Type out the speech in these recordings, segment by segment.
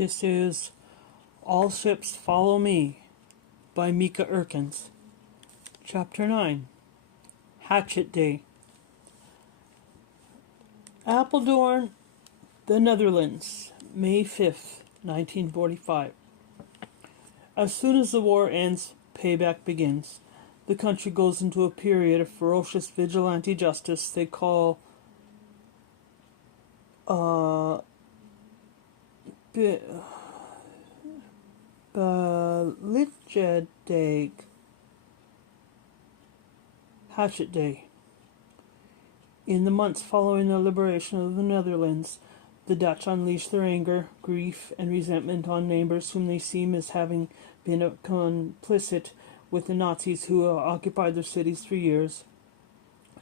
This is All Ships Follow Me by Mieke Eerkens. Chapter 9. Hatchet Day. Apeldoorn, the Netherlands, May 5th, 1945. As soon as the war ends, payback begins. The country goes into a period of ferocious vigilante justice they call Hatchet Day. In the months following the liberation of the Netherlands, the Dutch unleash their anger, grief, and resentment on neighbors whom they seem as having been complicit with the Nazis who occupied their cities for years.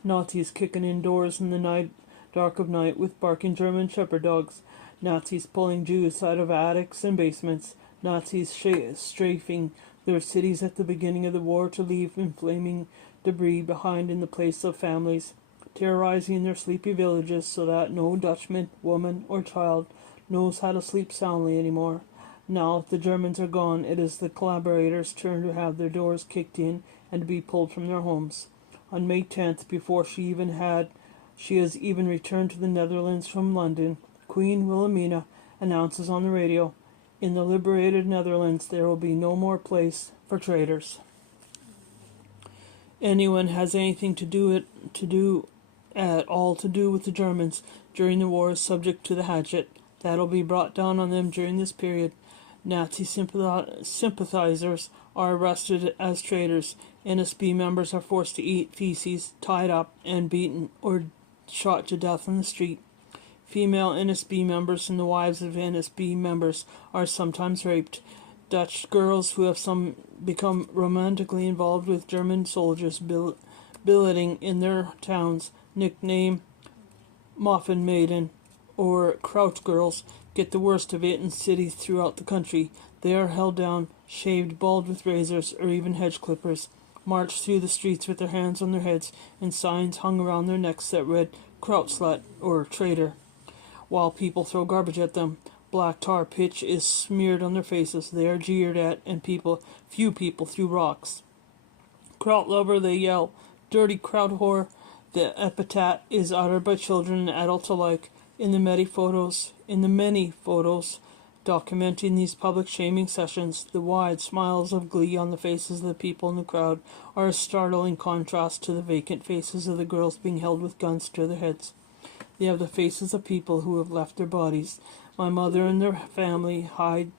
Nazis kicking indoors in the dark of night with barking German shepherd dogs. Nazis pulling Jews out of attics and basements. Nazis strafing their cities at the beginning of the war to leave inflaming debris behind in the place of families, terrorizing their sleepy villages so that no Dutchman, woman, or child knows how to sleep soundly anymore. Now the Germans are gone, it is the collaborators' turn to have their doors kicked in and to be pulled from their homes. On May 10th, before she has even returned to the Netherlands from London, Queen Wilhelmina announces on the radio, "In the liberated Netherlands there will be no more place for traitors. Anyone has anything to do with the Germans during the war is subject to the hatchet. That'll be brought down on them during this period. Nazi sympathizers are arrested as traitors. NSB members are forced to eat feces, tied up and beaten, or shot to death in the street. Female NSB members and the wives of NSB members are sometimes raped. Dutch girls who have become romantically involved with German soldiers billeting in their towns, nicknamed Muffin Maiden or Kraut Girls, get the worst of it in cities throughout the country. They are held down, shaved bald with razors or even hedge clippers, marched through the streets with their hands on their heads and signs hung around their necks that read Kraut Slut or Traitor. While people throw garbage at them, black tar pitch is smeared on their faces. They are jeered at, and few people threw rocks. Kraut lover, they yell. Dirty Kraut whore. The epithet is uttered by children and adults alike. In the many photos documenting these public shaming sessions, the wide smiles of glee on the faces of the people in the crowd are a startling contrast to the vacant faces of the girls being held with guns to their heads. They have the faces of people who have left their bodies. My mother and her family hide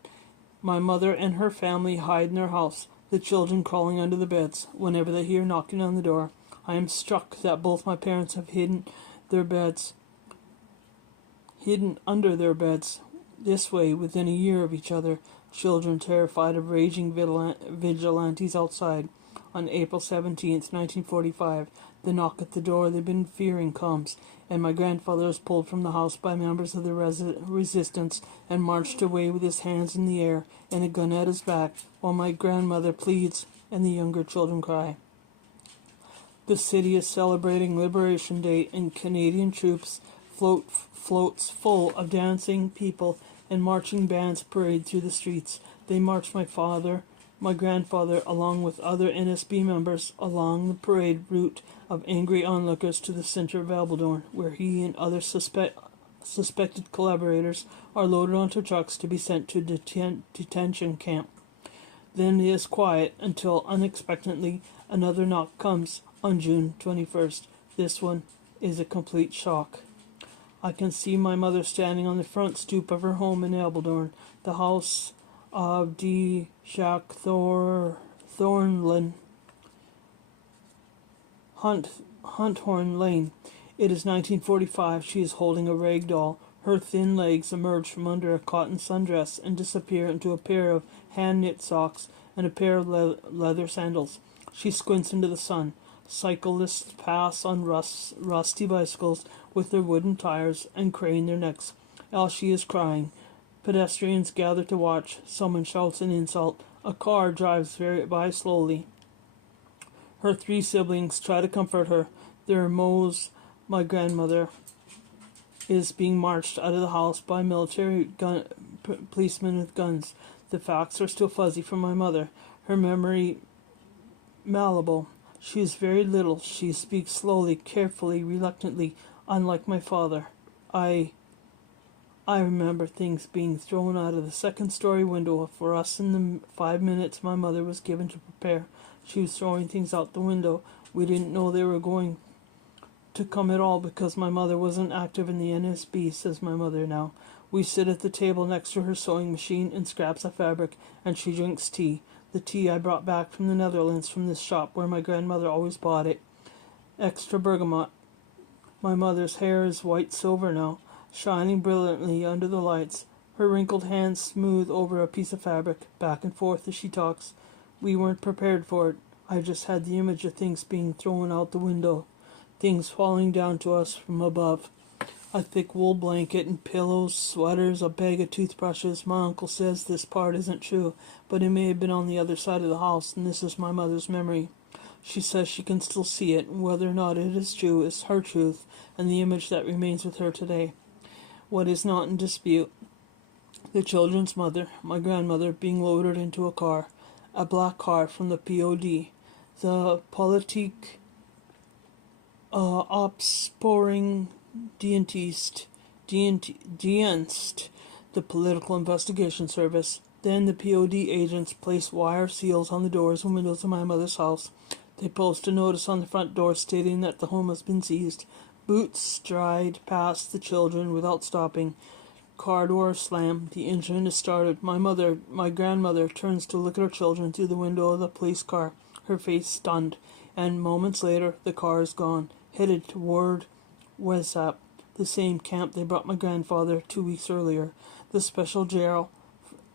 in their house, the children crawling under the beds. Whenever they hear knocking on the door, I am struck that both my parents have hidden under their beds. This way, within a year of each other, children terrified of raging vigilantes outside. On April 17th, 1945, the knock at the door they've been fearing comes, and my grandfather is pulled from the house by members of the resistance and marched away with his hands in the air and a gun at his back, while my grandmother pleads and the younger children cry. The city is celebrating Liberation Day, and Canadian troops floats full of dancing people and marching bands parade through the streets. They march my grandfather, along with other NSB members, along the parade route of angry onlookers to the center of Apeldoorn, where he and other suspected collaborators are loaded onto trucks to be sent to detention camp. Then it is quiet until unexpectedly another knock comes on June 21st. This one is a complete shock. I can see my mother standing on the front stoop of her home in Apeldoorn, the house of D. Jacques Thornlin, Hunthorn Lane. It is 1945. She is holding a rag doll. Her thin legs emerge from under a cotton sundress and disappear into a pair of hand-knit socks and a pair of leather sandals. She squints into the sun. Cyclists pass on rusty bicycles with their wooden tires and crane their necks. Else she is crying. Pedestrians gather to watch. Someone shouts an insult. A car drives by slowly. Her three siblings try to comfort her. My grandmother, is being marched out of the house by military policemen with guns. The facts are still fuzzy for my mother. Her memory malleable. She is very little. She speaks slowly, carefully, reluctantly, unlike my father. I remember things being thrown out of the second-story window for us in the 5 minutes my mother was given to prepare. She was throwing things out the window. We didn't know they were going to come at all because my mother wasn't active in the NSB, says my mother now. We sit at the table next to her sewing machine and scraps of fabric, and she drinks tea. The tea I brought back from the Netherlands from this shop where my grandmother always bought it. Extra bergamot. My mother's hair is white silver now, shining brilliantly under the lights. Her wrinkled hands smooth over a piece of fabric, back and forth as she talks. We weren't prepared for it. I just had the image of things being thrown out the window, things falling down to us from above. A thick wool blanket and pillows, sweaters, a bag of toothbrushes. My uncle says this part isn't true, but it may have been on the other side of the house, and this is my mother's memory. She says she can still see it, and whether or not it is true is her truth, and the image that remains with her today. What is not in dispute? The children's mother, my grandmother, being loaded into a car, a black car from the POD, the Politik Opsporing Dienst, the Political Investigation Service. Then the POD agents place wire seals on the doors and windows of my mother's house. They post a notice on the front door stating that the home has been seized. Boots stride past the children without stopping. Car door slam. The engine is started. My grandmother, turns to look at her children through the window of the police car, her face stunned. And moments later, the car is gone, headed toward Wesap, the same camp they brought my grandfather 2 weeks earlier. The special jail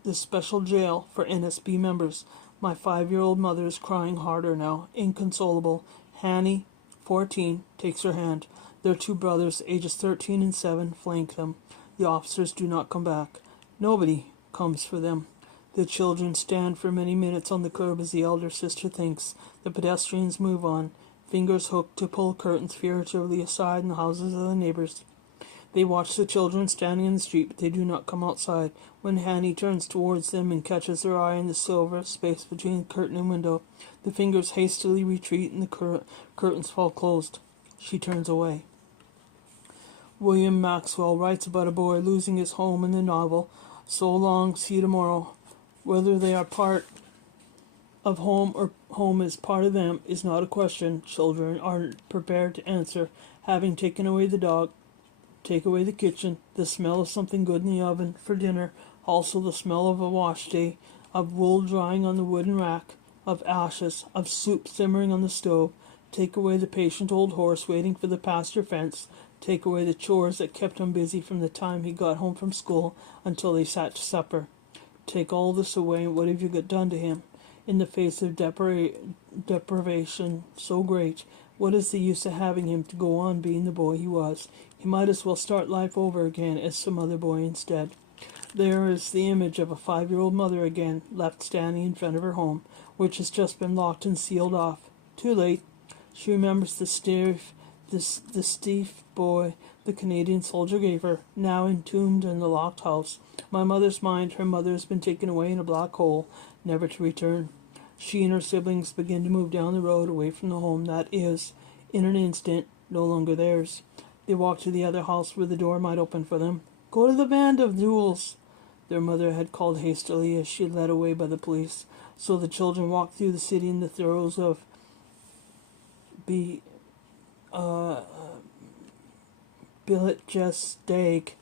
for NSB members. My 5-year-old mother is crying harder now, inconsolable. Hanny, 14, takes her hand. Their 2 brothers, ages 13 and 7, flank them. The officers do not come back. Nobody comes for them. The children stand for many minutes on the curb as the elder sister thinks. The pedestrians move on, fingers hooked to pull curtains furtively aside in the houses of the neighbors. They watch the children standing in the street, but they do not come outside. When Hanny turns towards them and catches their eye in the silver space between curtain and window, the fingers hastily retreat and the curtains fall closed. She turns away. William Maxwell writes about a boy losing his home in the novel So Long, See You Tomorrow. Whether they are part of home or home is part of them is not a question children aren't prepared to answer. Having taken away the dog, take away the kitchen, the smell of something good in the oven for dinner, also the smell of a wash day, of wool drying on the wooden rack, of ashes, of soup simmering on the stove. Take away the patient old horse waiting for the pasture fence. Take away the chores that kept him busy from the time he got home from school until they sat to supper. Take all this away, and what have you got done to him? In the face of deprivation so great, what is the use of having him to go on being the boy he was? He might as well start life over again as some other boy instead. There is the image of a 5-year-old mother again, left standing in front of her home, which has just been locked and sealed off. Too late. She remembers the stiff boy the Canadian soldier gave her, now entombed in the locked house. My mother's mind, her mother has been taken away in a black hole, never to return. She and her siblings begin to move down the road away from the home that is, in an instant, no longer theirs. They walk to the other house where the door might open for them. Go to the band of duels, their mother had called hastily as she led away by the police. So the children walked through the city in the throes of Billet Just Dag,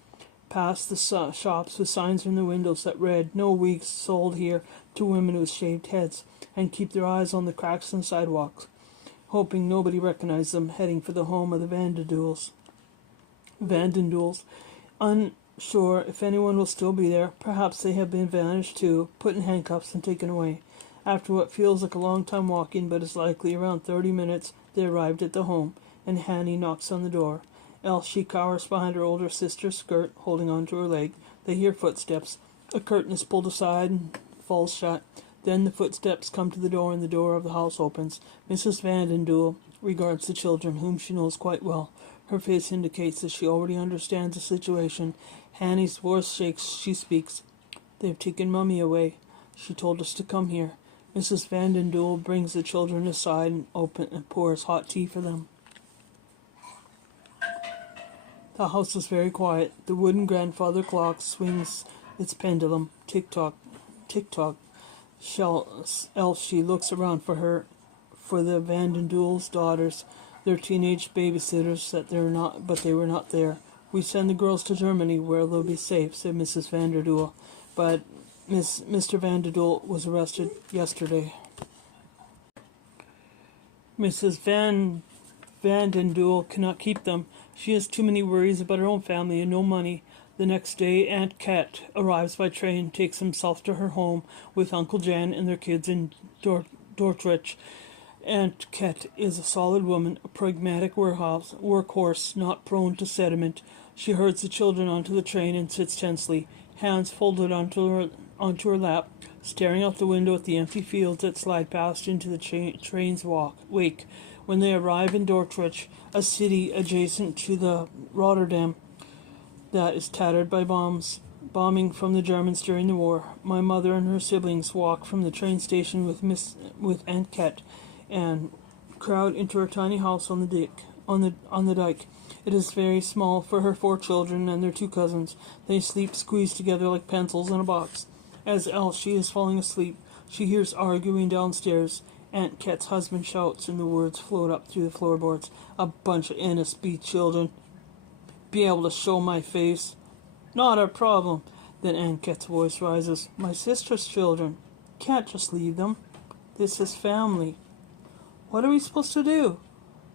past the shops with signs in the windows that read, "No wigs sold here to women with shaved heads," and keep their eyes on the cracks in the sidewalks, hoping nobody recognized them, heading for the home of the Vandenduels. Unsure if anyone will still be there. Perhaps they have been vanished too, put in handcuffs and taken away. After what feels like a long time walking, but is likely around 30 minutes, they arrived at the home, and Hanny knocks on the door. Else she cowers behind her older sister's skirt, holding on to her leg. They hear footsteps. A curtain is pulled aside and falls shut. Then the footsteps come to the door, and the door of the house opens. Mrs. Vandenduel regards the children, whom she knows quite well. Her face indicates that she already understands the situation. Hanny's voice shakes. She speaks. They've taken Mummy away. She told us to come here. Mrs. Vandendoel brings the children aside and pours hot tea for them. The house is very quiet. The wooden grandfather clock swings its pendulum. Tick-tock, tick-tock. Elsie looks around for the Vandendoel's daughters, their teenage babysitters, but they were not there. We send the girls to Germany, where they'll be safe, said Mrs. Vanderdoel. But Mr. Vanderdoel was arrested yesterday. Mrs. Vandendoel cannot keep them. She has too many worries about her own family and no money. The next day, Aunt Cat arrives by train, takes himself to her home with Uncle Jan and their kids in Dordrecht. Aunt Cat is a solid woman, a pragmatic workhorse, not prone to sentiment. She herds the children onto the train and sits tensely, hands folded onto her lap, staring out the window at the empty fields that slide past into the train's wake. When they arrive in Dordrecht, a city adjacent to the Rotterdam that is tattered by bombing from the Germans during the war, my mother and her siblings walk from the train station with Aunt Cat and crowd into her tiny house on the dike. It is very small for her 4 children and their 2 cousins. They sleep squeezed together like pencils in a box. As Elsie is falling asleep, she hears arguing downstairs. Aunt Cat's husband shouts, and the words float up through the floorboards. A bunch of NSB children. Be able to show my face? Not a problem. Then Aunt Cat's voice rises. My sister's children. Can't just leave them. This is family. What are we supposed to do?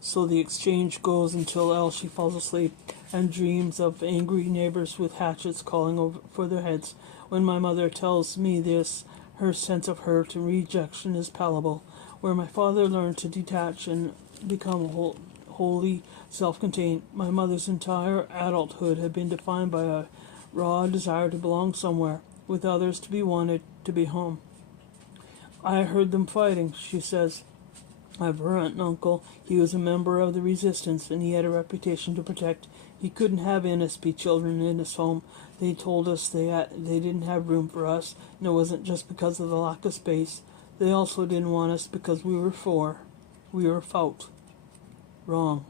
So the exchange goes until Elsie falls asleep and dreams of angry neighbors with hatchets calling over for their heads. When my mother tells me this, her sense of hurt and rejection is palpable. Where my father learned to detach and become wholly self-contained, my mother's entire adulthood had been defined by a raw desire to belong somewhere, with others, to be wanted, to be home. I heard them fighting, she says. I've her aunt and uncle. He was a member of the resistance, and he had a reputation to protect. He couldn't have NSP children in his home. They told us they didn't have room for us, and it wasn't just because of the lack of space. They also didn't want us because we were fout. Wrong.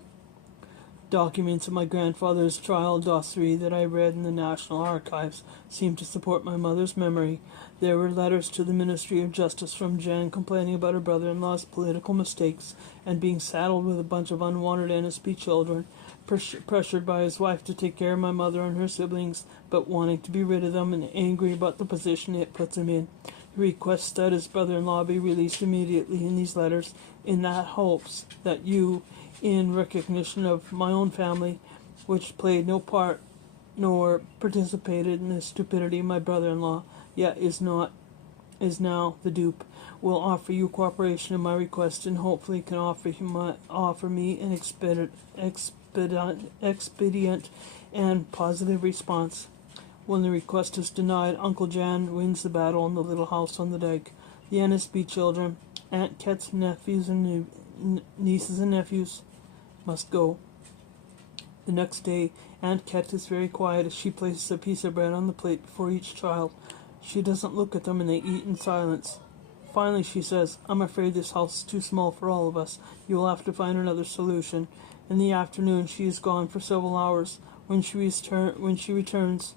Documents of my grandfather's trial dossier that I read in the National Archives seemed to support my mother's memory. There were letters to the Ministry of Justice from Jan complaining about her brother-in-law's political mistakes and being saddled with a bunch of unwanted NSP children, pressured by his wife to take care of my mother and her siblings, but wanting to be rid of them and angry about the position it puts him in. He requests that his brother-in-law be released immediately in these letters, in that hopes that you, in recognition of my own family, which played no part nor participated in the stupidity of my brother-in-law, yet is now the dupe, will offer you cooperation in my request and hopefully can offer me an expedient and positive response. When the request is denied, Uncle Jan wins the battle in the little house on the dike. The NSB children, Aunt Cat's nephews and nieces and nephews, must go. The next day, Aunt Cat is very quiet as she places a piece of bread on the plate before each child. She doesn't look at them and they eat in silence. Finally, she says, I'm afraid this house is too small for all of us. You will have to find another solution. In the afternoon, she is gone for several hours. When she returns,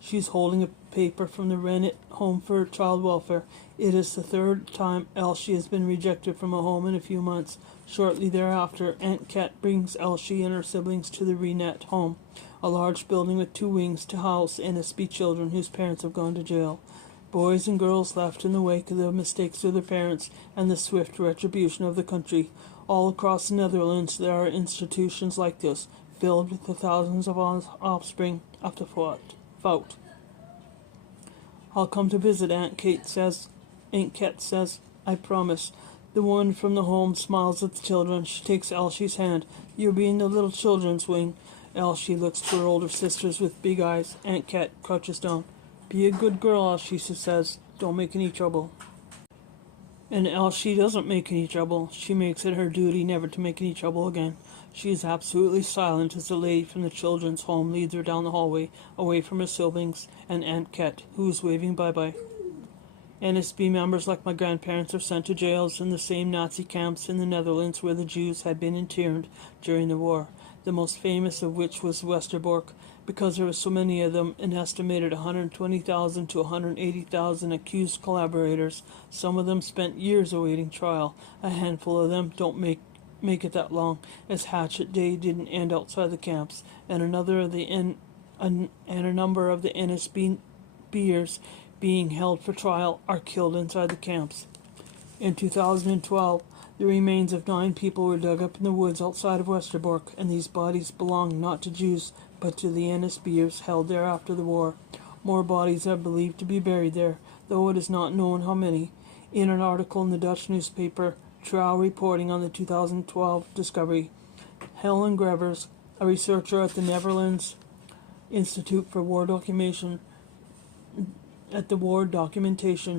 she is holding a paper from the Rennet Home for Child Welfare. It is the 3rd time Elsie has been rejected from a home in a few months. Shortly thereafter, Aunt Cat brings Elsie and her siblings to the Rennet Home, a large building with 2 wings to house NSB children whose parents have gone to jail. Boys and girls left in the wake of the mistakes of their parents and the swift retribution of the country. All across the Netherlands there are institutions like this, filled with the thousands of offspring of the fout. I'll come to visit, Aunt Cat says. I promise. The woman from the home smiles at the children. She takes Elsie's hand. You'll be in the little children's wing. Elsie looks to her older sisters with big eyes. Aunt Cat crouches down. Be a good girl, Elsie, she says. Don't make any trouble. And Elsie doesn't make any trouble. She makes it her duty never to make any trouble again. She is absolutely silent as the lady from the children's home leads her down the hallway, away from her siblings and Aunt Ket, who is waving bye-bye. NSB members like my grandparents are sent to jails in the same Nazi camps in the Netherlands where the Jews had been interned during the war, the most famous of which was Westerbork. Because there were so many of them, an estimated 120,000 to 180,000 accused collaborators. Some of them spent years awaiting trial. A handful of them don't make it that long, as Hatchet Day didn't end outside the camps, and a number of the NSBers being held for trial are killed inside the camps. In 2012, the remains of 9 people were dug up in the woods outside of Westerbork, and these bodies belonged not to Jews, but to the NSBers held there after the war. More bodies are believed to be buried there, though it is not known how many. In an article in the Dutch newspaper Trouw reporting on the 2012 discovery, Helen Grevers, a researcher at the Netherlands Institute for War Documentation,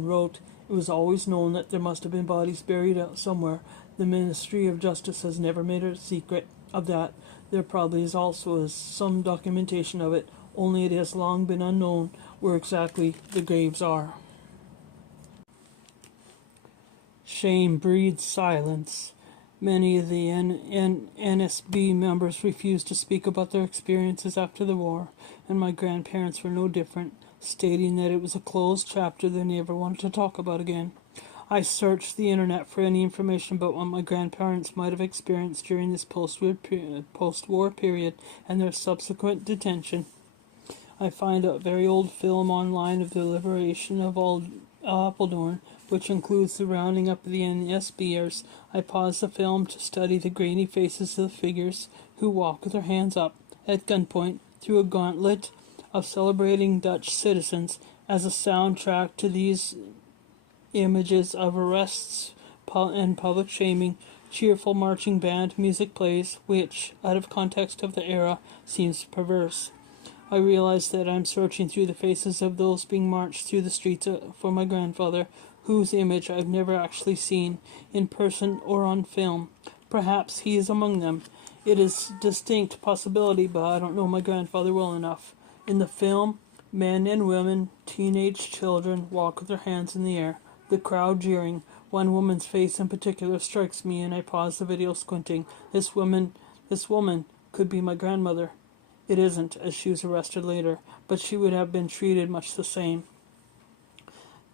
wrote, "It was always known that there must have been bodies buried out somewhere. The Ministry of Justice has never made a secret of that. There probably is also some documentation of it, only it has long been unknown where exactly the graves are." Shame breeds silence. Many of the NSB members refused to speak about their experiences after the war, and my grandparents were no different, stating that it was a closed chapter they never wanted to talk about again. I searched the internet for any information about what my grandparents might have experienced during this post-war period and their subsequent detention. I find a very old film online of the liberation of Apeldoorn, which includes the rounding up of the NSBers. I pause the film to study the grainy faces of the figures who walk with their hands up, at gunpoint, through a gauntlet of celebrating Dutch citizens. As a soundtrack to these images of arrests and public shaming, cheerful marching band music plays, which, out of context of the era, seems perverse. I realize that I'm searching through the faces of those being marched through the streets for my grandfather, whose image I've never actually seen, in person or on film. Perhaps he is among them. It is a distinct possibility, but I don't know my grandfather well enough. In the film, men and women, teenage children, walk with their hands in the air, the crowd jeering. One woman's face in particular strikes me, and I pause the video squinting. This woman could be my grandmother. It isn't, as she was arrested later, but she would have been treated much the same.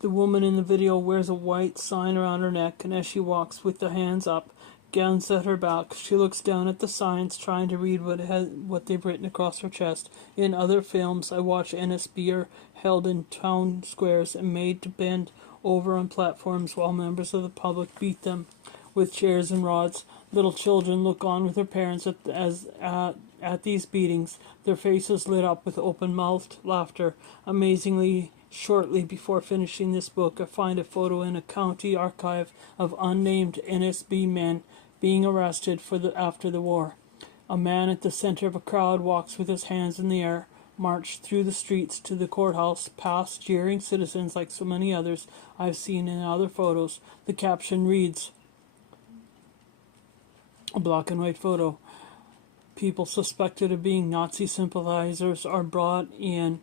The woman in the video wears a white sign around her neck, and as she walks with the hands up, guns at her back, she looks down at the signs, trying to read what they've written across her chest. In other films, I watch NSBer held in town squares and made to bend over on platforms while members of the public beat them with chairs and rods. Little children look on with their parents at these beatings, their faces lit up with open-mouthed laughter. Amazingly, shortly before finishing this book, I find a photo in a county archive of unnamed NSB men being arrested after the war. A man at the center of a crowd walks with his hands in the air, marched through the streets to the courthouse, past jeering citizens like so many others I've seen in other photos. The caption reads, a black and white photo. People suspected of being Nazi sympathizers are brought in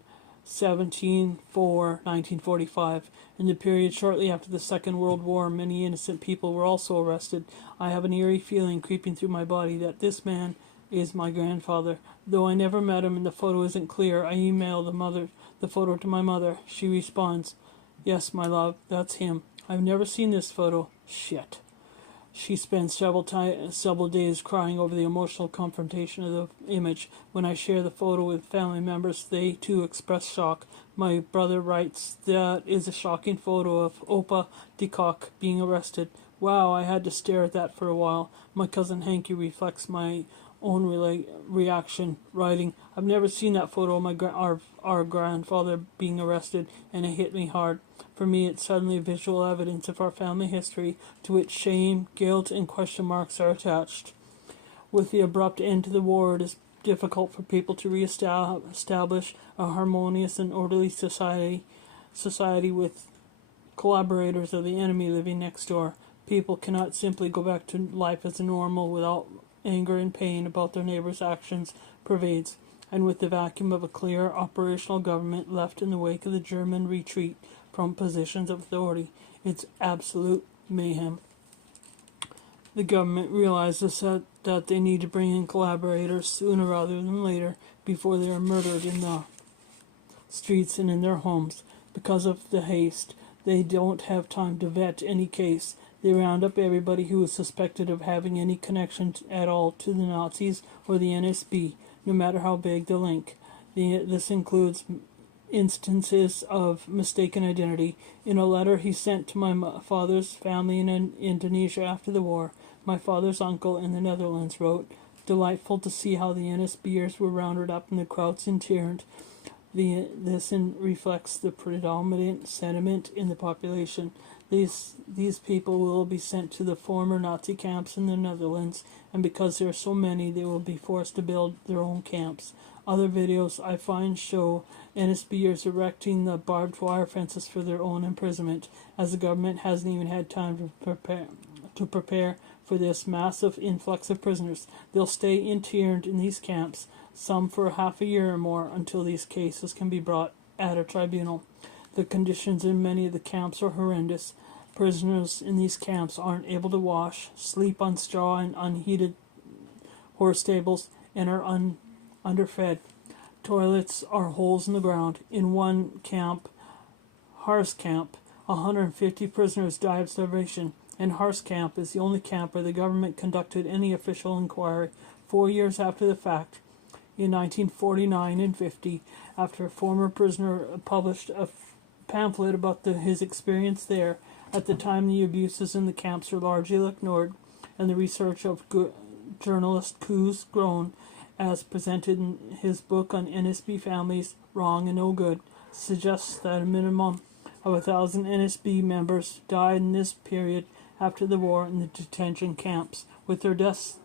17/4/1945. In the period shortly after the Second World War, many innocent people were also arrested. I have an eerie feeling creeping through my body that this man is my grandfather. Though I never met him and the photo isn't clear, I email the photo to my mother. She responds, "Yes, my love, that's him. I've never seen this photo. Shit." She spends several days crying over the emotional confrontation of the image. When I share the photo with family members, they too express shock. My brother writes, "That is a shocking photo of Opa de Kock being arrested. Wow, I had to stare at that for a while." My cousin Hanky reflects my own reaction, writing, "I've never seen that photo of our grandfather being arrested, and it hit me hard. For me, it's suddenly visual evidence of our family history, to which shame, guilt, and question marks are attached. With the abrupt end to the war, it is difficult for people to re-establish a harmonious and orderly society with collaborators of the enemy living next door. People cannot simply go back to life as normal without anger and pain about their neighbors' actions pervades, and with the vacuum of a clear operational government left in the wake of the German retreat from positions of authority, it's absolute mayhem. The government realizes that they need to bring in collaborators sooner rather than later before they are murdered in the streets and in their homes. Because of the haste, they don't have time to vet any case. They round up everybody who is suspected of having any connection at all to the Nazis or the NSB, no matter how big the link. This includes instances of mistaken identity. In a letter he sent to my father's family in Indonesia after the war, my father's uncle in the Netherlands wrote, "Delightful to see how the NSBers were rounded up and the Krauts interned. This reflects the predominant sentiment in the population. These people will be sent to the former Nazi camps in the Netherlands, and because there are so many, they will be forced to build their own camps." Other videos I find show NSBers erecting the barbed wire fences for their own imprisonment, as the government hasn't even had time to prepare for this massive influx of prisoners. They'll stay interned in these camps, some for half a year or more, until these cases can be brought at a tribunal. The conditions in many of the camps are horrendous. Prisoners in these camps aren't able to wash, sleep on straw and unheated horse stables, and are underfed. Toilets are holes in the ground. In one camp, Harskamp, 150 prisoners died of starvation, and Harskamp is the only camp where the government conducted any official inquiry. 4 years after the fact, in 1949 and 50, after a former prisoner published a pamphlet about his experience there. At the time, the abuses in the camps were largely ignored, and the research of journalist Koos Groen, as presented in his book on NSB families, Wrong and No Good, suggests that a minimum of 1,000 NSB members died in this period after the war in the detention camps, with their deaths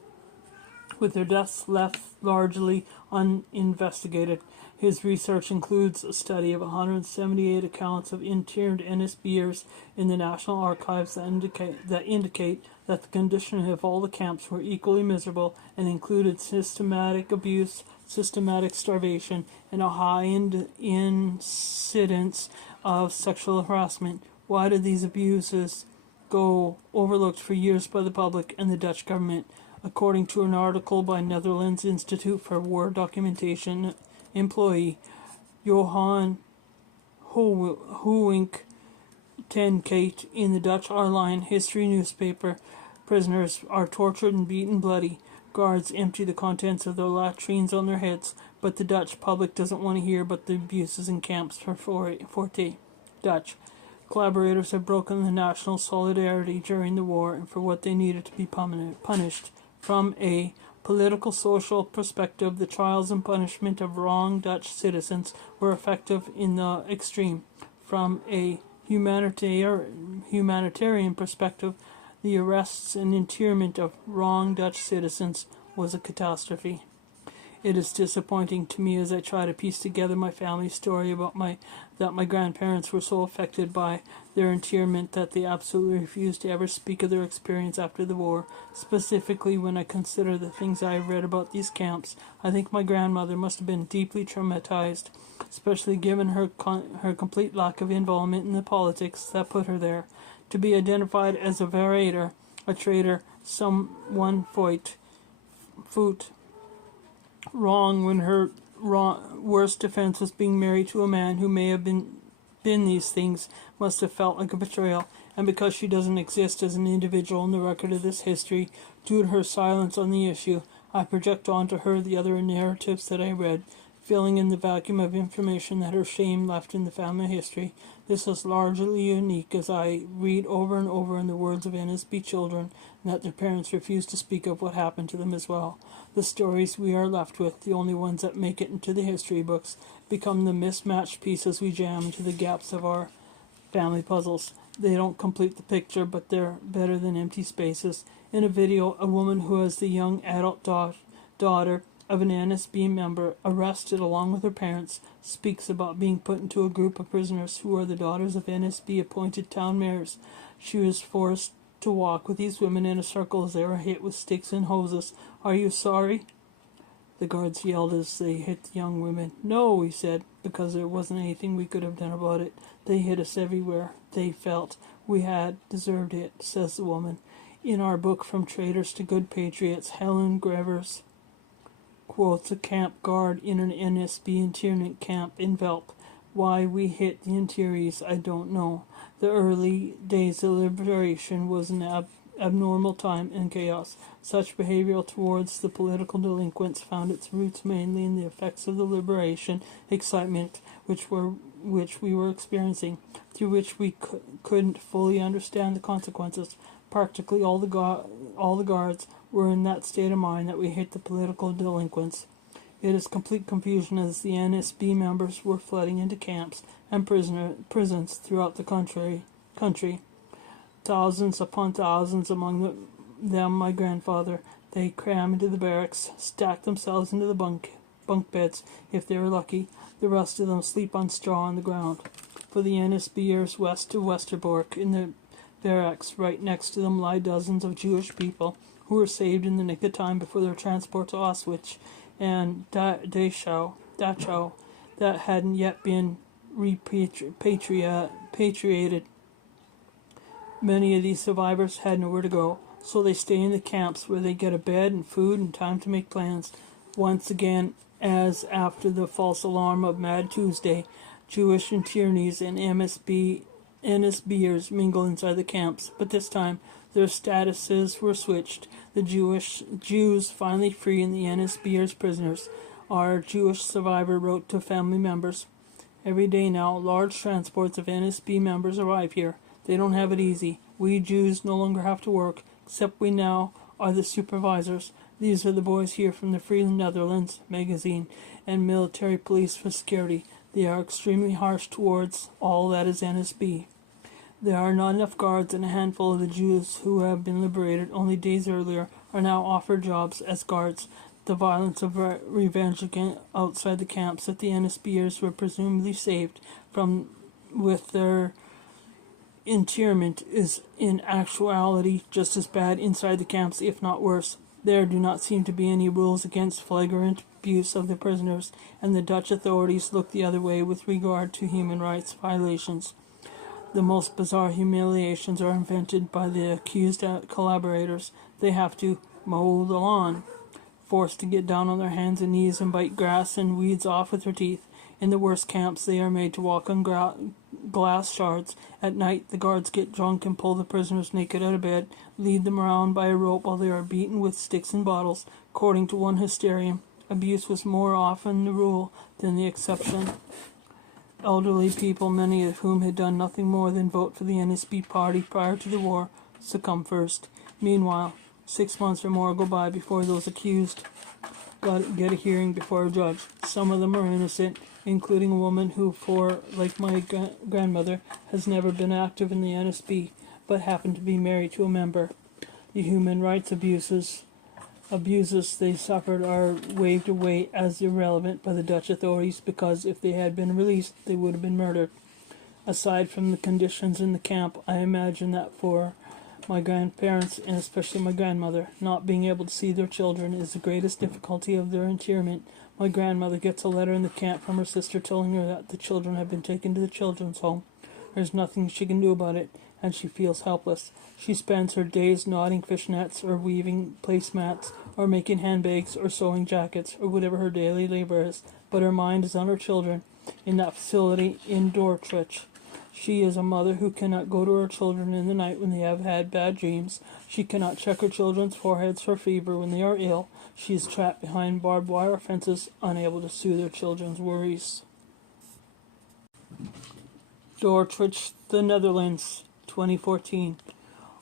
left largely uninvestigated. His research includes a study of 178 accounts of interned NSBers in the National Archives that indicate that the conditions of all the camps were equally miserable and included systematic abuse, systematic starvation, and a high incidence of sexual harassment. Why did these abuses go overlooked for years by the public and the Dutch government? According to an article by Netherlands Institute for War Documentation employee Johan Hoewink ten Kate in the Dutch Airline history newspaper, prisoners are tortured and beaten bloody. Guards empty the contents of their latrines on their heads, but the Dutch public doesn't want to hear about the abuses in camps for forte. Dutch collaborators have broken the national solidarity during the war and for what they needed to be punished. From a political social perspective, the trials and punishment of wrong Dutch citizens were effective in the extreme. From a humanitarian perspective, the arrests and internment of wrong Dutch citizens was a catastrophe. It is disappointing to me as I try to piece together my family story about that my grandparents were so affected by their internment that they absolutely refused to ever speak of their experience after the war. Specifically, when I consider the things I have read about these camps, I think my grandmother must have been deeply traumatized, especially given her complete lack of involvement in the politics that put her there. To be identified as a verrader, a traitor, someone foot wrong when her worst defense was being married to a man who may have been these things, must have felt like a betrayal. And because she doesn't exist as an individual in the record of this history, due to her silence on the issue, I project onto her the other narratives that I read, filling in the vacuum of information that her shame left in the family history. This is largely unique as I read over and over in the words of NSB children that their parents refuse to speak of what happened to them as well. The stories we are left with, the only ones that make it into the history books, become the mismatched pieces we jam into the gaps of our family puzzles. They don't complete the picture, but they're better than empty spaces. In a video, a woman who has the young adult daughter of an NSB member arrested along with her parents speaks about being put into a group of prisoners who are the daughters of NSB appointed town mayors. She was forced to walk with these women in a circle as they were hit with sticks and hoses. Are you sorry? The guards yelled as they hit the young women. No, we said, because there wasn't anything we could have done about it. They hit us everywhere. They felt we had deserved it, says the woman. In our book, From Traitors to Good Patriots, Helen Grevers quotes a camp guard in an NSB internment camp in Velp. Why we hit the interiors, I don't know. The early days of liberation was an abnormal time and chaos. Such behavior towards the political delinquents found its roots mainly in the effects of the liberation excitement which we were experiencing, through which we couldn't fully understand the consequences. Practically all the guards were in that state of mind that we hit the political delinquents. It is complete confusion as the NSB members were flooding into camps and prisons throughout the country. Thousands upon thousands, among them my grandfather. They cram into the barracks, stack themselves into the bunk beds if they were lucky. The rest of them sleep on straw on the ground. For the NSBers west of Westerbork, in the barracks right next to them lie dozens of Jewish people who were saved in the nick of time before their transport to Auschwitz and Dachau that hadn't yet been repatriated. Many of these survivors had nowhere to go, so they stay in the camps where they get a bed and food and time to make plans. Once again, as after the false alarm of Mad Tuesday, Jewish internees and NSBers mingle inside the camps, but this time their statuses were switched. The Jews finally free and the NSBers prisoners. Our Jewish survivor wrote to family members. Every day now, large transports of NSB members arrive here. They don't have it easy. We Jews no longer have to work, except we now are the supervisors. These are the boys here from the Free Netherlands magazine and military police for security. They are extremely harsh towards all that is NSB. There are not enough guards, and a handful of the Jews who have been liberated only days earlier are now offered jobs as guards. The violence of revenge outside the camps that the NSBers were presumably saved from with their internment is in actuality just as bad inside the camps, if not worse. There do not seem to be any rules against flagrant abuse of the prisoners, and the Dutch authorities look the other way with regard to human rights violations. The most bizarre humiliations are invented by the accused collaborators. They have to mow the lawn, forced to get down on their hands and knees and bite grass and weeds off with their teeth. In the worst camps, they are made to walk on glass shards. At night, the guards get drunk and pull the prisoners naked out of bed, lead them around by a rope while they are beaten with sticks and bottles. According to one historian, abuse was more often the rule than the exception. Elderly people, many of whom had done nothing more than vote for the NSB party prior to the war, succumb first. Meanwhile, 6 months or more go by before those accused get a hearing before a judge. Some of them are innocent, including a woman who, like my grandmother, has never been active in the NSB, but happened to be married to a member. The human rights abuses they suffered are waved away as irrelevant by the Dutch authorities because if they had been released, they would have been murdered. Aside from the conditions in the camp, I imagine that for my grandparents, and especially my grandmother, not being able to see their children is the greatest difficulty of their internment. My grandmother gets a letter in the camp from her sister telling her that the children have been taken to the children's home. There's nothing she can do about it, and she feels helpless. She spends her days knotting fishnets or weaving placemats or making handbags or sewing jackets or whatever her daily labor is, but her mind is on her children in that facility in Dordrecht. She is a mother who cannot go to her children in the night when they have had bad dreams. She cannot check her children's foreheads for fever when they are ill. She is trapped behind barbed wire fences, unable to soothe her children's worries. Dordrecht, the Netherlands, 2014.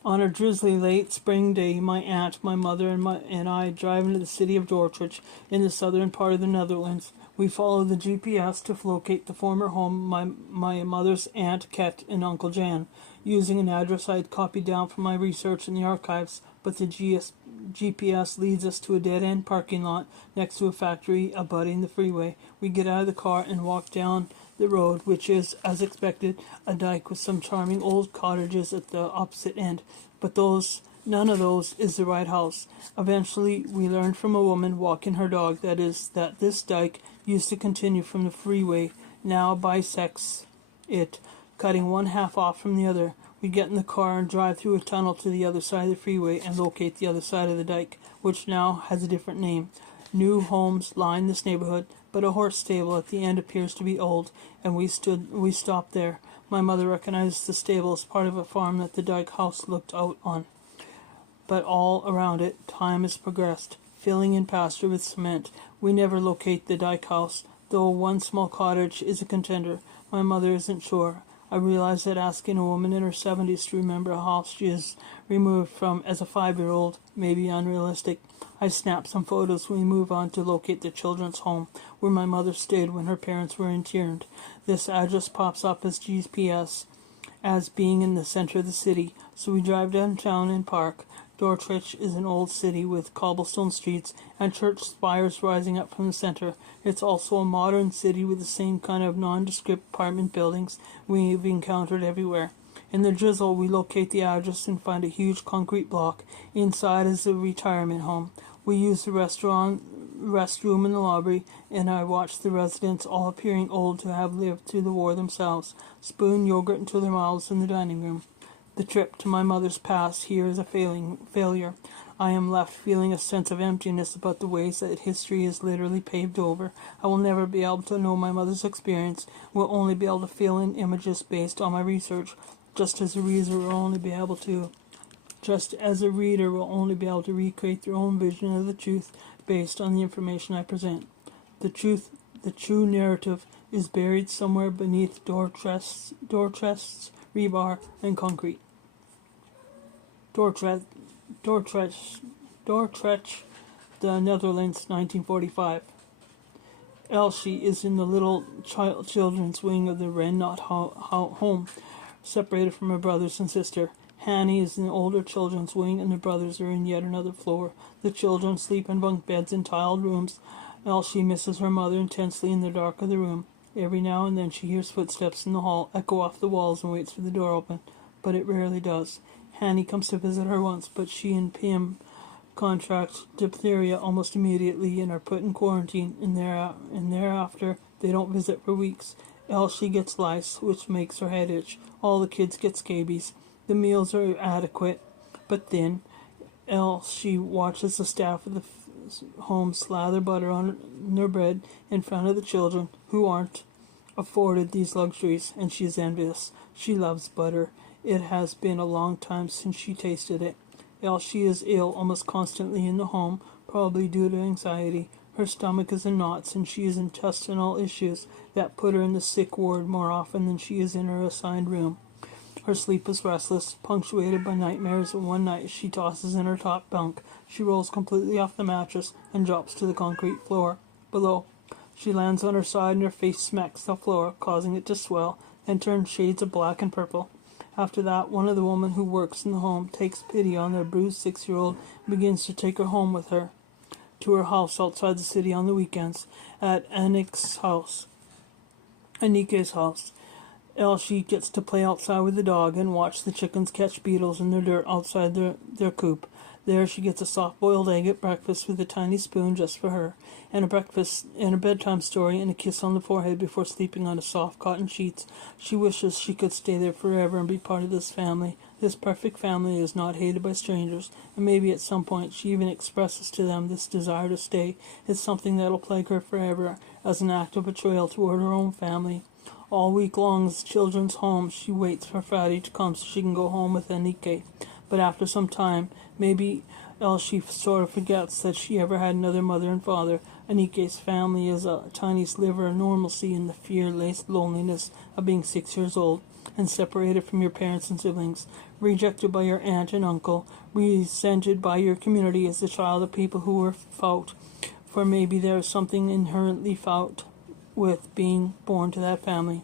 On a drizzly late spring day, my aunt, my mother, and I drive into the city of Dordrecht in the southern part of the Netherlands. We follow the GPS to locate the former home my mother's aunt Ket and Uncle Jan, using an address I had copied down from my research in the archives, but the GPS leads us to a dead-end parking lot next to a factory abutting the freeway. We get out of the car and walk down the road, which is, as expected, a dike with some charming old cottages at the opposite end. But none of those is the right house. Eventually, we learned from a woman walking her dog, that this dike used to continue from the freeway, now bisects it, cutting one half off from the other. We get in the car and drive through a tunnel to the other side of the freeway and locate the other side of the dike, which now has a different name. New homes line this neighborhood, but a horse stable at the end appears to be old, and we stopped there. My mother recognized the stable as part of a farm that the dike house looked out on. But all around it, time has progressed, filling in pasture with cement. We never locate the dike house, though one small cottage is a contender. My mother isn't sure. I realize that asking a woman in her 70s to remember a house she is removed from as a 5-year-old may be unrealistic. I snap some photos when we move on to locate the children's home, where my mother stayed when her parents were interned. This address pops up as GPS, as being in the center of the city, so we drive downtown and park. Dortrecht is an old city with cobblestone streets and church spires rising up from the center. It's also a modern city with the same kind of nondescript apartment buildings we've encountered everywhere. In the drizzle, we locate the address and find a huge concrete block. Inside is a retirement home. We use the restroom in the lobby, and I watch the residents, all appearing old to have lived through the war themselves, spoon yogurt into their mouths in the dining room. The trip to my mother's past here is a failure. I am left feeling a sense of emptiness about the ways that history is literally paved over. I will never be able to know my mother's experience. Will only be able to fill in images based on my research, just as a reader will only be able to recreate their own vision of the truth based on the information I present. The true narrative, is buried somewhere beneath door chests, rebar, and concrete. Dordrecht, the Netherlands, 1945. Elsie is in the little children's wing of the Renat home, separated from her brothers and sister. Hanny is in the older children's wing, and the brothers are in yet another floor. The children sleep in bunk beds in tiled rooms. Elsie misses her mother intensely in the dark of the room. Every now and then she hears footsteps in the hall echo off the walls and waits for the door open, but it rarely does. Hanny comes to visit her once, but she and Pim contract diphtheria almost immediately and are put in quarantine, and thereafter they don't visit for weeks. Elsie gets lice, which makes her head itch. All the kids get scabies. The meals are adequate, but thin. Elsie watches the staff of the home slather butter on their bread in front of the children, who aren't afforded these luxuries, and she is envious. She loves butter. It has been a long time since she tasted it. Elsie is ill almost constantly in the home, probably due to anxiety. Her stomach is in knots, and she has intestinal issues that put her in the sick ward more often than she is in her assigned room. Her sleep is restless, punctuated by nightmares, and one night she tosses in her top bunk. She rolls completely off the mattress and drops to the concrete floor below. She lands on her side and her face smacks the floor, causing it to swell and turn shades of black and purple. After that, one of the women who works in the home takes pity on their bruised 6-year-old and begins to take her home with her to her house outside the city on the weekends, at Anike's house. Elsie gets to play outside with the dog and watch the chickens catch beetles in their dirt outside their coop. There she gets a soft-boiled egg at breakfast with a tiny spoon just for her, and a bedtime story and a kiss on the forehead before sleeping on the soft cotton sheets. She wishes she could stay there forever and be part of this family. This perfect family is not hated by strangers, and maybe at some point she even expresses to them this desire to stay. It's something that'll plague her forever as an act of betrayal toward her own family. All week long at the children's home, she waits for Friday to come so she can go home with Mieke. But after some time, maybe Elsie sort of forgets that she ever had another mother and father. Anike's family is a tiny sliver of normalcy in the fear-laced loneliness of being 6 years old and separated from your parents and siblings, rejected by your aunt and uncle, resented by your community as the child of people who were fault. For maybe there is something inherently fault with being born to that family.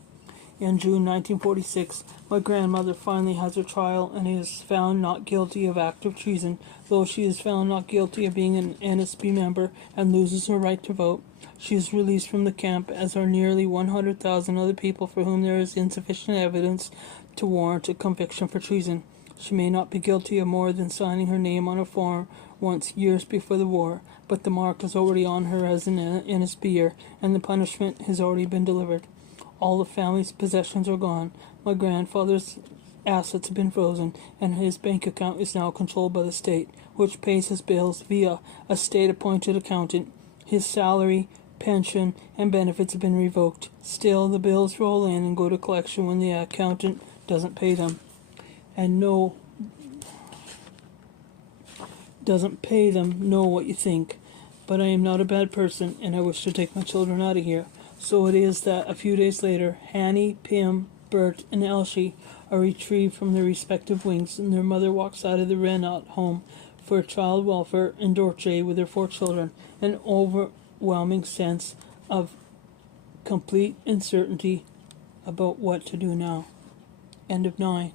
In June 1946, my grandmother finally has her trial and is found not guilty of active treason, though she is found not guilty of being an NSB member and loses her right to vote. She is released from the camp, as are nearly 100,000 other people for whom there is insufficient evidence to warrant a conviction for treason. She may not be guilty of more than signing her name on a form once years before the war, but the mark is already on her as an NSBer, and the punishment has already been delivered. All the family's possessions are gone. My grandfather's assets have been frozen, and his bank account is now controlled by the state, which pays his bills via a state-appointed accountant. His salary, pension, and benefits have been revoked. Still, the bills roll in and go to collection when the accountant doesn't pay them. Know what you think. But I am not a bad person, and I wish to take my children out of here. So it is that a few days later, Hanny, Pim, Bert, and Elsie are retrieved from their respective wings, and their mother walks out of the Renault home for child welfare in Dorche with her 4 children, an overwhelming sense of complete uncertainty about what to do now. End of 9.